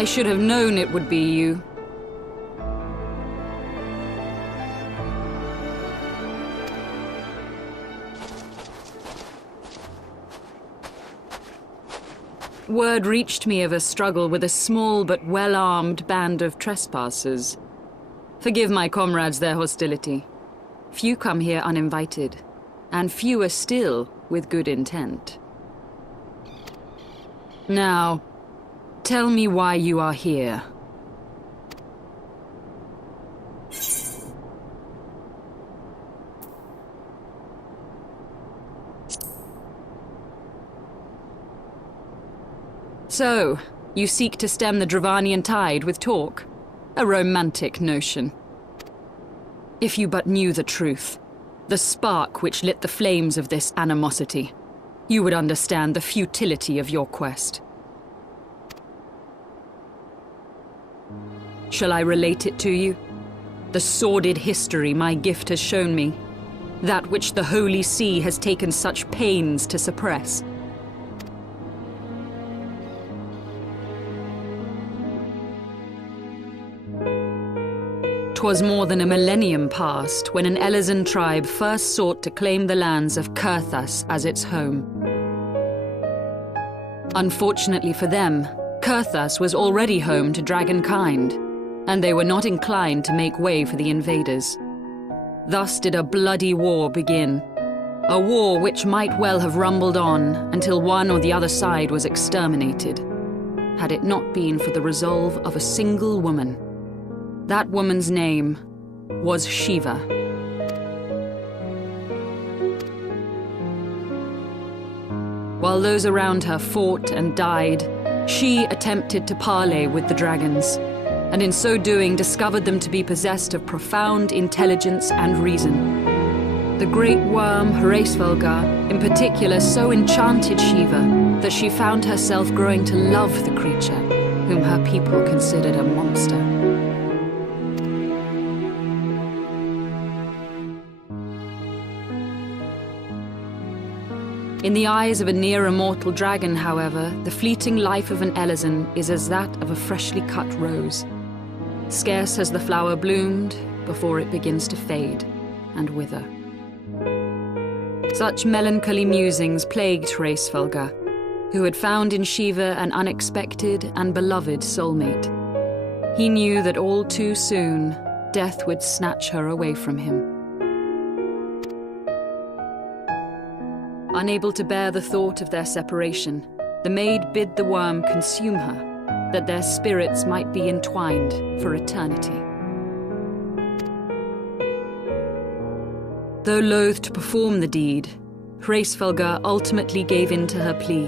I should have known it would be you. Word reached me of a struggle with a small but well-armed band of trespassers. Forgive my comrades their hostility. Few come here uninvited, and fewer still with good intent. Now, tell me why you are here. So, you seek to stem the Dravanian tide with talk? A romantic notion. If you but knew the truth, the spark which lit the flames of this animosity, you would understand the futility of your quest. Shall I relate it to you? The sordid history my gift has shown me, that which the Holy See has taken such pains to suppress. 'Twas more than a millennium past when an Elizan tribe first sought to claim the lands of Kurthas as its home. Unfortunately for them, Kurthas was already home to dragonkind, and they were not inclined to make way for the invaders. Thus did a bloody war begin, a war which might well have rumbled on until one or the other side was exterminated, had it not been for the resolve of a single woman. That woman's name was Shiva. While those around her fought and died, she attempted to parley with the dragons, and in so doing discovered them to be possessed of profound intelligence and reason. The great worm Hraesvelgar, in particular, so enchanted Shiva that she found herself growing to love the creature, whom her people considered a monster. In the eyes of a near-immortal dragon, however, the fleeting life of an Elizan is as that of a freshly cut rose. Scarce has the flower bloomed before it begins to fade and wither. Such melancholy musings plagued Hraesvelgar, who had found in Shiva an unexpected and beloved soulmate. He knew that all too soon, death would snatch her away from him. Unable to bear the thought of their separation, the maid bid the worm consume her, that their spirits might be entwined for eternity. Though loath to perform the deed, Hraesvelgar ultimately gave in to her plea,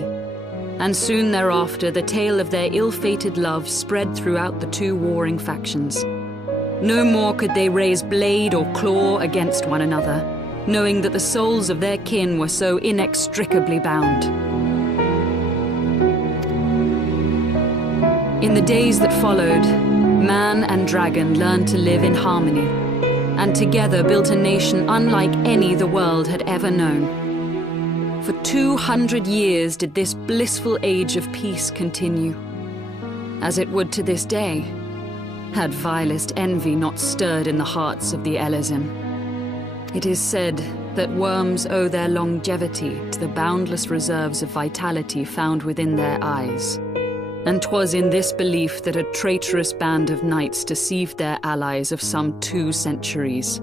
and soon thereafter the tale of their ill-fated love spread throughout the two warring factions. No more could they raise blade or claw against one another, knowing that the souls of their kin were so inextricably bound. In the days that followed, man and dragon learned to live in harmony, and together built a nation unlike any the world had ever known. For 200 years did this blissful age of peace continue, as it would to this day, had vilest envy not stirred in the hearts of the Elizan. It is said that worms owe their longevity to the boundless reserves of vitality found within their eyes. And 'twas in this belief that a traitorous band of knights deceived their allies of some 2 centuries,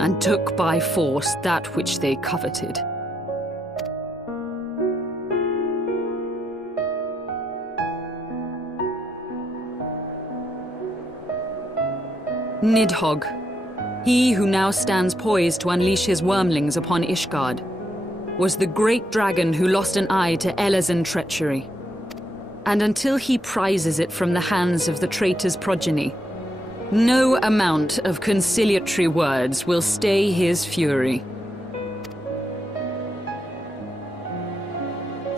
and took by force that which they coveted. Nidhogg, he who now stands poised to unleash his wormlings upon Ishgard, was the great dragon who lost an eye to Elizan treachery. And until he prizes it from the hands of the traitor's progeny, no amount of conciliatory words will stay his fury.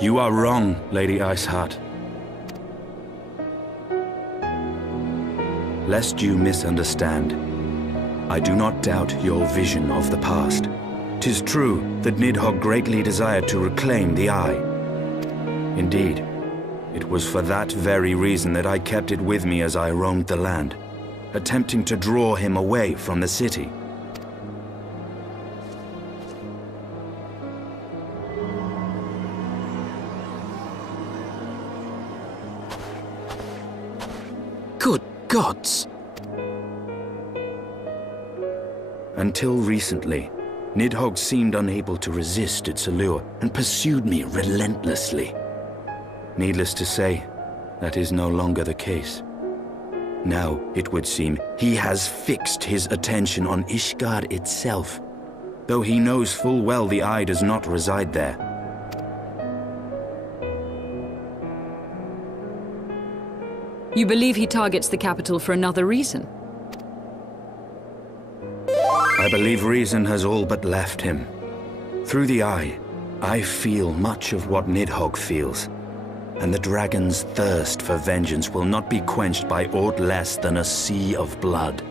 You are wrong, Lady Iceheart. Lest you misunderstand, I do not doubt your vision of the past. 'Tis true that Nidhogg greatly desired to reclaim the Eye. Indeed, It was for that very reason that I kept it with me as I roamed the land, attempting to draw him away from the city. Good gods! Until recently, Nidhogg seemed unable to resist its allure and pursued me relentlessly. Needless to say, that is no longer the case. Now, it would seem, he has fixed his attention on Ishgard itself, though he knows full well the eye does not reside there. You believe he targets the capital for another reason? I believe reason has all but left him. Through the eye, I feel much of what Nidhogg feels, and the dragon's thirst for vengeance will not be quenched by aught less than a sea of blood.